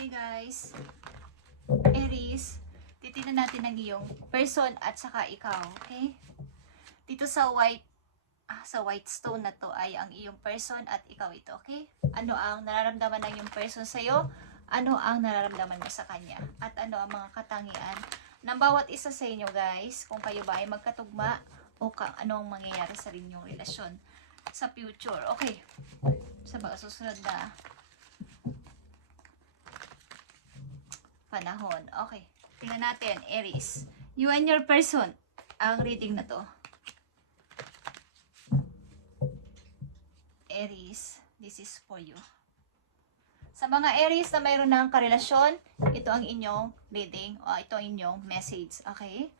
Okay guys, Aries, titignan natin ang iyong person at saka ikaw, okay? Dito sa white stone na to ay ang iyong person at ikaw ito, okay? Ano ang nararamdaman ng iyong person sa'yo? Ano ang nararamdaman mo sa kanya? At ano ang mga katangian ng bawat isa sa inyo guys, kung kayo ba ay magkatugma o ano ang mangyayari sa inyong relasyon sa future, okay? Sa mga susunod na panahon. Okay. Tingnan natin, Aries. You and your person. Ang reading na to. Aries, this is for you. Sa mga Aries na mayroon ng karelasyon, ito ang inyong reading o ito ang inyong message. Okay?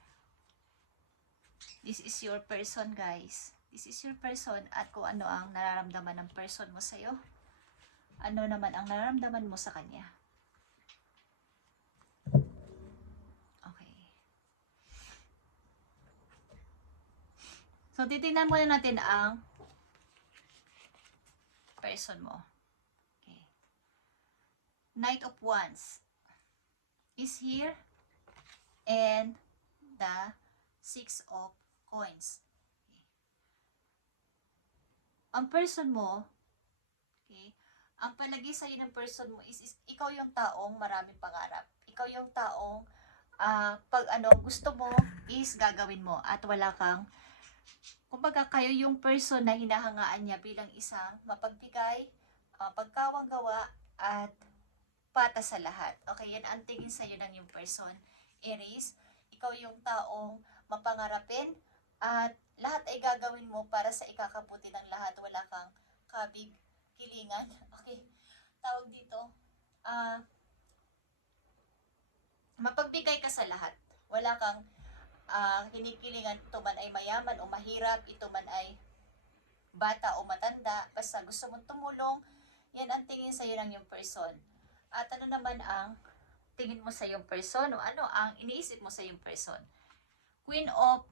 This is your person, guys. This is your person at kung ano ang nararamdaman ng person mo sa'yo. Ano naman ang nararamdaman mo sa kanya. So, titignan muna natin ang person mo. Okay. Knight of Wands is here and the Six of Coins. Okay. Ang person mo, okay, ang palagi sa'yo ng person mo is ikaw yung taong maraming pangarap. Ikaw yung taong pag gusto mo is gagawin mo at wala kang kumbaga kayo yung person na hinahangaan niya bilang isang mapagbigay, pagkawang gawa, at patas sa lahat. Okay, yan ang tingin sa'yo ng yung person. Aries, ikaw yung taong mapangarapin at lahat ay gagawin mo para sa ikakabuti ng lahat. Wala kang kabig-kilingan. Okay, tawag dito, mapagbigay ka sa lahat. Wala kang kinikilingan, ito man ay mayaman o mahirap, ito man ay bata o matanda, basta gusto mong tumulong, yan ang tingin sa'yo ng yung person. At ano naman ang tingin mo sa yung person o ano ang iniisip mo sa yung person? Queen of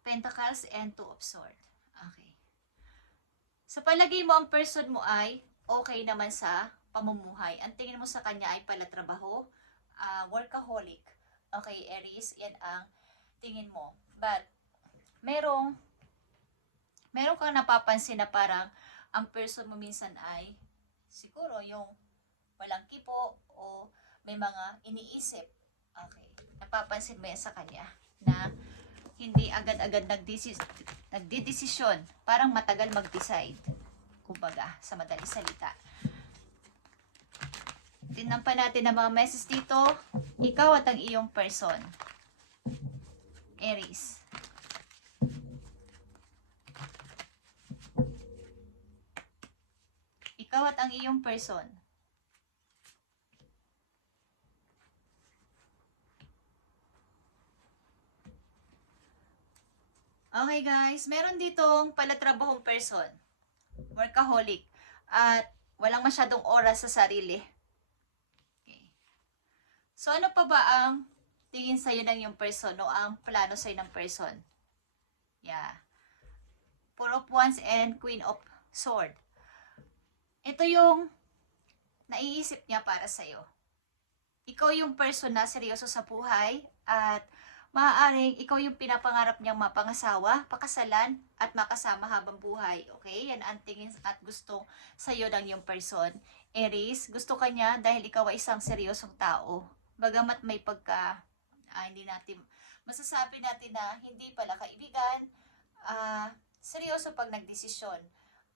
Pentacles and Two of Swords. Okay. Sa palagay mo, ang person mo ay okay naman sa pamumuhay. Ang tingin mo sa kanya ay palatrabaho, workaholic. Okay, Aries, yan ang tingin mo. But, merong kang napapansin na parang ang person mo minsan ay siguro yung walang kipo o may mga iniisip. Okay. Napapansin mo yan sa kanya na hindi agad-agad nagdidesisyon. Parang matagal mag-decide. Kumbaga, sa madaling salita. Tingnan pa natin ang mga message dito. Ikaw at ang iyong person. Aries. Ikaw at ang iyong person. Okay guys, meron ditong palatrabahong person. Workaholic. At walang masyadong oras sa sarili. Okay. So ano pa ba ang tingin sa'yo ng yung person o ang plano sa'yo ng person? Yeah. Four of Wands and Queen of Swords. Ito yung naiisip niya para sa'yo. Ikaw yung person na seryoso sa buhay at maaaring ikaw yung pinapangarap niyang mapangasawa, pakasalan, at makasama habang buhay. Okay? Yan ang tingin at gusto sa'yo ng yung person. Aries, gusto ka niya dahil ikaw ay isang seryosong tao. Bagamat may hindi natin, masasabi natin na hindi pala kaibigan, seryoso pag nagdesisyon,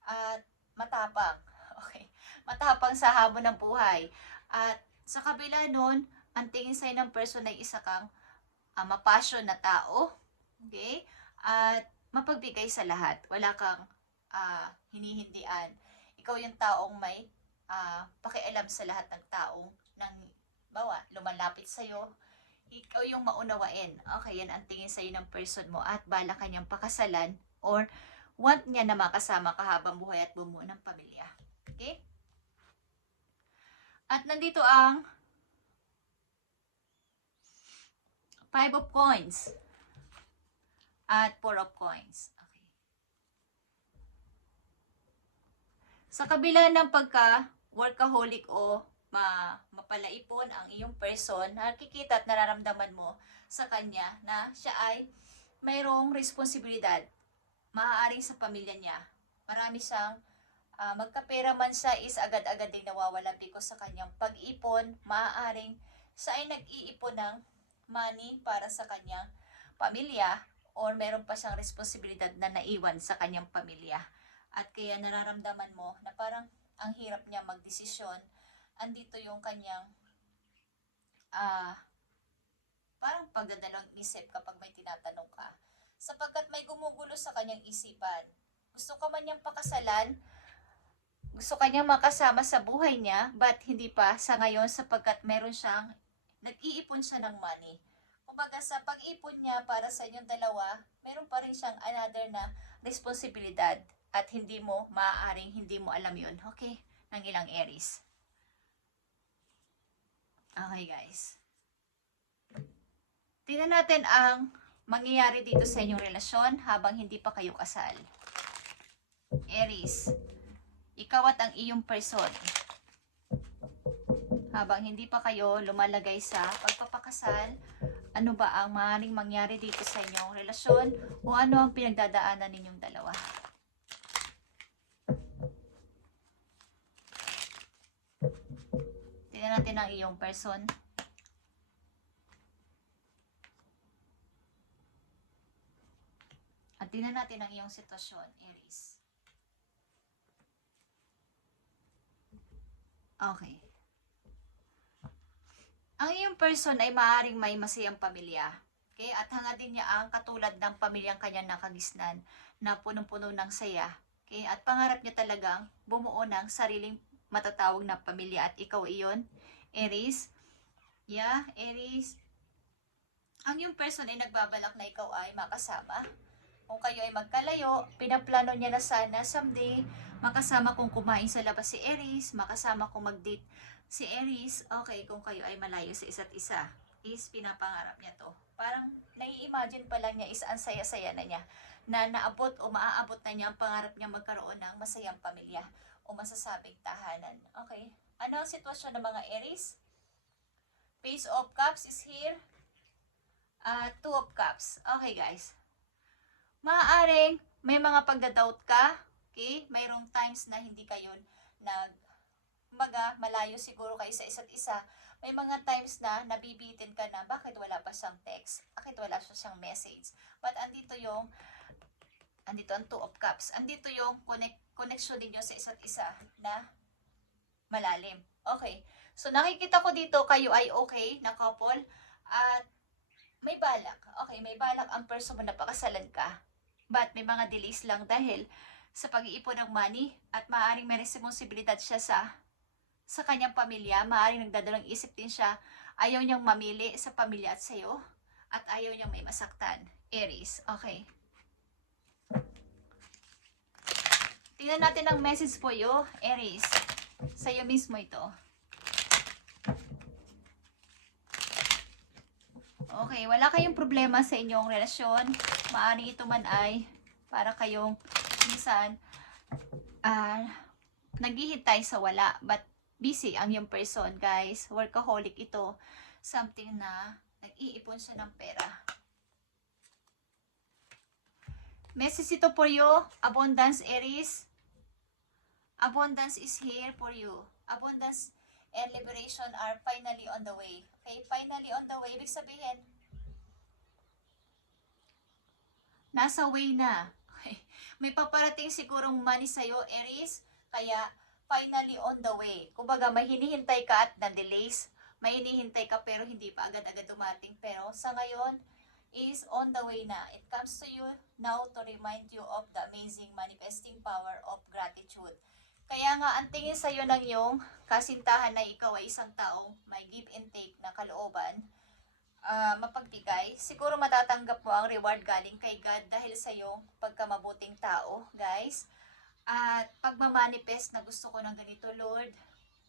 at matapang. Okay? Matapang sa hamon ng buhay. At sa kabila nun, ang tingin sa'yo ng person ay isa kang mapasyon na tao. Okay? At mapagbigay sa lahat. Wala kang hinihindian. Ikaw yung taong may pakialam sa lahat ng taong lumalapit sa'yo. Ikaw yung maunawain. Okay, yan ang tingin sa'yo ng person mo at bala kanyang pakasalan or want niya na makasama ka habang buhay at bumuo ng pamilya. Okay? At nandito ang Five of Coins at Four of Coins. Okay. Sa kabila ng pagka-workaholic o mapalaipon ang iyong person, nakikita at nararamdaman mo sa kanya na siya ay mayroong responsibilidad, maaaring sa pamilya niya. Marami siyang magkapera man siya is agad-agad din nawawala because sa kanyang pag-ipon, maaaring siya ay nag-iipon ng money para sa kanyang pamilya or meron pa siyang responsibilidad na naiwan sa kanyang pamilya. At kaya nararamdaman mo na parang ang hirap niya magdesisyon. Andito yung kanyang parang pagdadalawang isip kapag may tinatanong ka. Sapagkat may gumugulo sa kanyang isipan. Gusto ka man niyang pakasalan, gusto kanyang makasama sa buhay niya, but hindi pa sa ngayon sapagkat meron siyang, nag-iipon siya ng money. Kumbaga sa pag-ipon niya para sa inyong dalawa, meron pa rin siyang another na responsibilidad at hindi mo, maaaring hindi mo alam yun. Okay? Ng ilang Aries. Okay guys. Tingnan natin ang mangyayari dito sa inyong relasyon habang hindi pa kayo kasal. Aries. Ikaw at ang iyong person. Habang hindi pa kayo lumalagay sa pagpapakasal, ano ba ang maaaring mangyari dito sa inyong relasyon o ano ang pinagdadaanan ninyong dalawa? Tingnan natin ang iyong person. At tingnan natin ang iyong sitwasyon, Aries. Okay. Ang iyong person ay maaaring may masayang pamilya. Okay? At hangad din niya ang katulad ng pamilyang kanyang nakagisnan na punong-puno ng saya. Okay? At pangarap niya talagang bumuo ng sariling matatawag na pamilya at ikaw iyon, Aries. Yeah, Aries. Ang iyong person ay nagbabalak na ikaw ay makasama. Kung kayo ay magkalayo, pinaplano niya na sana someday makasama kong kumain sa labas si Aries, makasama kong mag-date si Aries. Okay, kung kayo ay malayo sa isa't isa, is pinapangarap niya to. Parang nai-imagine pa lang niya is ang saya-saya na niya na naabot o maaabot na niya ang pangarap niya magkaroon ng masayang pamilya o masasabing tahanan. Okay, ano ang sitwasyon ng mga Aries? Page of Cups is here. Two of Cups. Okay guys. Maaaring may mga pagdadoubt ka, okay? Mayroong times na hindi kayo malayo siguro kayo sa isa't isa. May mga times na nabibitin ka na bakit wala pa siyang text, bakit wala siyang message. But andito ang Two of Cups. Andito yung connection ninyo sa isa't isa na malalim. Okay. So nakikita ko dito kayo ay okay na couple at may balak. Okay, may balak ang person mo na pakasalan ka. But may mga delays lang dahil sa pag-iipon ng money at maaaring may responsibilidad siya sa kanyang pamilya. Maaaring nagdadalang isip din siya. Ayaw niyang mamili sa pamilya at sa'yo. At ayaw niyang may masaktan. Aries. Okay. Tingnan natin ang message for you, Aries. Sa'yo mismo ito. Okay, wala kayong problema sa inyong relasyon. Maaaring ito man ay para kayong minsan naghihintay sa wala. But busy ang yung person, guys. Workaholic ito. Something na nag-iipon siya ng pera. Message ito for you, Abundance, Aries. Abundance is here for you. Abundance and liberation are finally on the way. Okay, finally on the way. Ibig sabihin, nasa way na. Okay. May paparating sigurong money sa'yo, Aries. Kaya, finally on the way. Kumbaga, may hinihintay ka at na-delays. May hinihintay ka pero hindi pa agad-agad dumating. Pero sa ngayon, is on the way na. It comes to you now to remind you of the amazing manifesting power of gratitude. Kaya nga, ang tingin sa'yo ng iyong kasintahan na ikaw ay isang taong may give and take na kalooban, mapagbigay, siguro matatanggap mo ang reward galing kay God dahil sa iyong pagkamabuting tao, guys. At pagmamanifest na gusto ko ng ganito, Lord,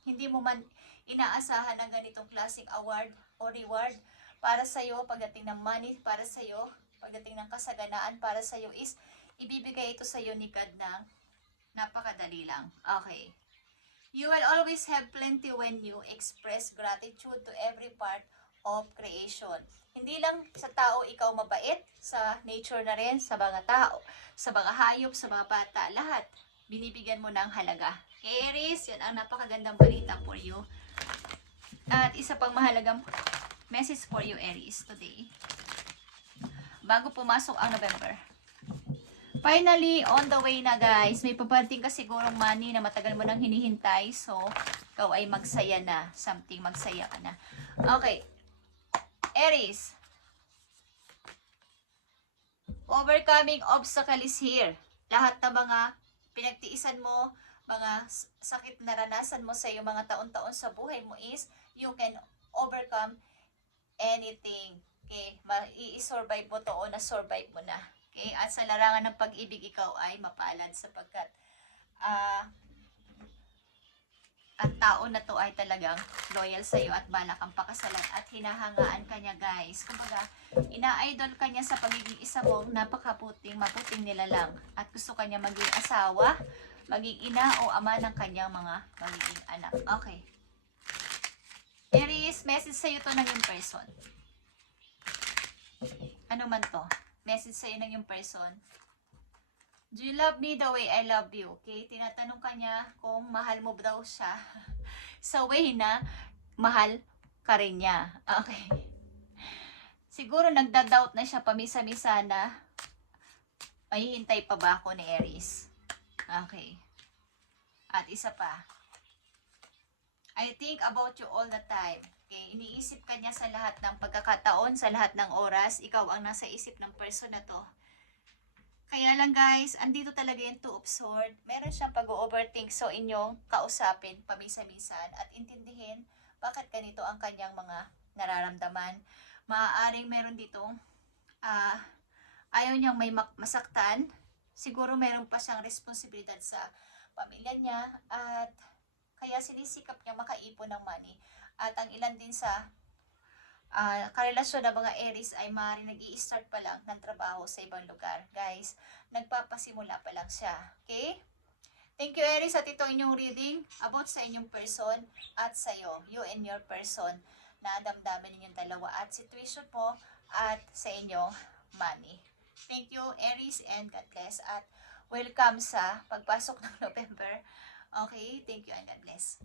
hindi mo man inaasahan ng ganitong klaseng award o reward para sa iyo pagdating ng money, para sa iyo pagdating ng kasaganaan, para sa iyo is ibibigay ito sa iyo ni God ng napakadali lang. Okay. You will always have plenty when you express gratitude to every part of creation. Hindi lang sa tao ikaw mabait, sa nature na rin, sa mga tao, sa mga hayop, sa mga bata, lahat. Binibigyan mo ng halaga. Aries, yan ang napakagandang balita for you. At isa pang mahalagang message for you, Aries, today. Bago pumasok ang November. Finally, on the way na guys. May paparating ka sigurong money na matagal mo nang hinihintay. So, ikaw ay magsaya na. Something, magsaya ka na. Okay. Aries. Overcoming obstacle is here. Lahat ng mga pinagtiisan mo, mga sakit na naranasan mo sa iyong mga taon-taon sa buhay mo is you can overcome anything. Okay? I-survive mo to o na-survive mo na. Okay? At sa larangan ng pag-ibig, ikaw ay mapalad sapagkat ang tao na to ay talagang loyal sa iyo at balak ang pakasalan at hinahangaan ka niya, guys. Kumbaga, ina-idol ka niya sa pagiging isa mong maputing nilalang at gusto ka niya maging asawa, maging ina o ama ng kanyang mga magiging anak. Okay. Aries, message sa iyo to ng yung person. Ano man to? Message sa iyo ng yung person. Do you love me the way I love you? Okay? Tinatanong ka niya kung mahal mo daw siya sa way na mahal ka rin niya. Okay. Siguro nagda-doubt na siya pamisa-misa na mahihintay pa ba ako ni Aries? Okay. At isa pa. I think about you all the time. Okay? Iniisip ka niya sa lahat ng pagkakataon, sa lahat ng oras. Ikaw ang nasa isip ng person na to. Kaya lang guys, andito talaga yung Two of Swords. Meron siyang pag-overthink. So inyong kausapin pamisa-misan at intindihin bakit ganito ang kanyang mga nararamdaman. Maaaring meron ditong ayaw niyang may masaktan. Siguro meron pa siyang responsibilidad sa pamilya niya at kaya sinisikap niya makaipon ng money. At ang ilan din sa karelasyon ng mga Aries ay maaaring nag-i-start pa lang ng trabaho sa ibang lugar. Guys, nagpapasimula pa lang siya. Okay? Thank you, Aries, at ito inyong reading about sa inyong person at sa'yo, you and your person, na damdamin ninyong dalawa at situation mo at sa inyong money. Thank you, Aries, and God bless. At welcome sa pagpasok ng November. Okay? Thank you and God bless.